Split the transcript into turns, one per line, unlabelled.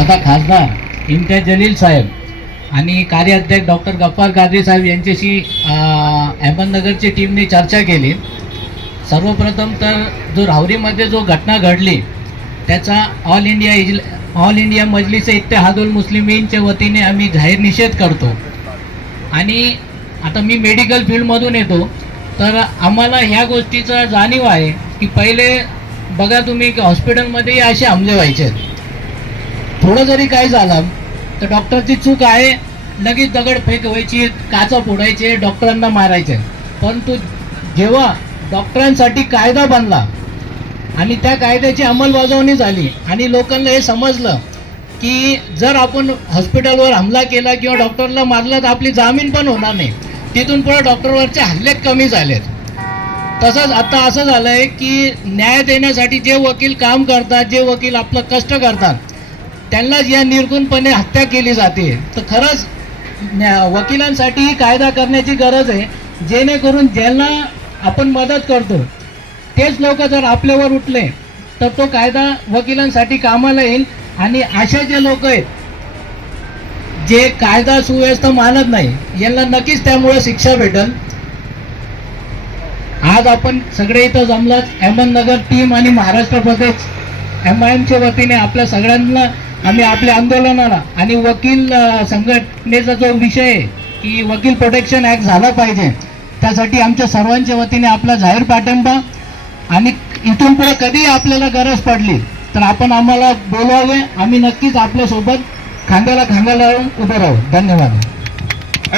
तथा खासदार इम्तियाज जलील साहेब आणि कार्याध्यक्ष डॉक्टर गफ्फार कादरी साहेब यांच्याशी अहमदनगरच्या अहमदनगरची टीमने चर्चा केली. सर्वप्रथम तर जो राहुरीमध्ये जो घटना घडली त्याचा ऑल इंडिया इजल ऑल इंडिया मजलिस इत्तेहादुल मुस्लिमींच्या वतीने आम्ही जाहीर निषेध करतो. आणि आता मी मेडिकल फील्डमधून येतो तर आम्हाला ह्या गोष्टीचा जाणीव आहे की पहिले बघा तुम्ही की हॉस्पिटलमध्येही असे हमले व्हायचे. थोडं जरी काय झालं तर डॉक्टरची चूक आहे. लगेच दगड फेक व्हायची काचा फोडायचे डॉक्टरांना मारायचे. परंतु जेव्हा डॉक्टरांसाठी कायदा बनला आणि त्या कायद्याची अंमलबजावणी झाली आणि लोकांना हे समजलं की जर आपण हॉस्पिटलवर हमला केला किंवा डॉक्टरला मारलं तर आपली जामीन पण होणार नाही. तिथून पुढे डॉक्टरवरचे हल्ले कमी झालेत. तसंच आता असं झालं आहे की न्याय देण्यासाठी जे वकील काम करतात जे वकील आपलं कष्ट करतात त्यांनाच या निर्गुणपणे हत्या केली जाते. तर खरंच वकिलांसाठीही कायदा करण्याची गरज आहे. जेणेकरून ज्यांना आपण मदत करतो तेच लोक जर आपल्यावर उठले तर तो कायदा वकिलांसाठी कामाला येईल. आणि असे जे लोक आहेत जे कायदा सुव्यवस्था मानत नाही यांना नक्कीच त्यामुळे शिक्षा भेटल. आज आपण सगळे इथं जमलात. अहमदनगर टीम आणि महाराष्ट्र प्रदेश. एम आय एमच्या वतीने आपल्या सगळ्यांना आम्ही आपल्या आंदोलनाला आणि वकील संघटनेचा जो विषय आहे की वकील प्रोटेक्शन ॲक्ट झाला पाहिजे त्यासाठी आमच्या सर्वांच्या वतीने आपला जाहीर पाठिंबा आणि इथून पुढे कधीही आपल्याला गरज पडली तर आपण आम्हाला बोलावे. आम्ही नक्कीच आपल्यासोबत खांद्याला खांदा लावून उभं राहू. धन्यवाद.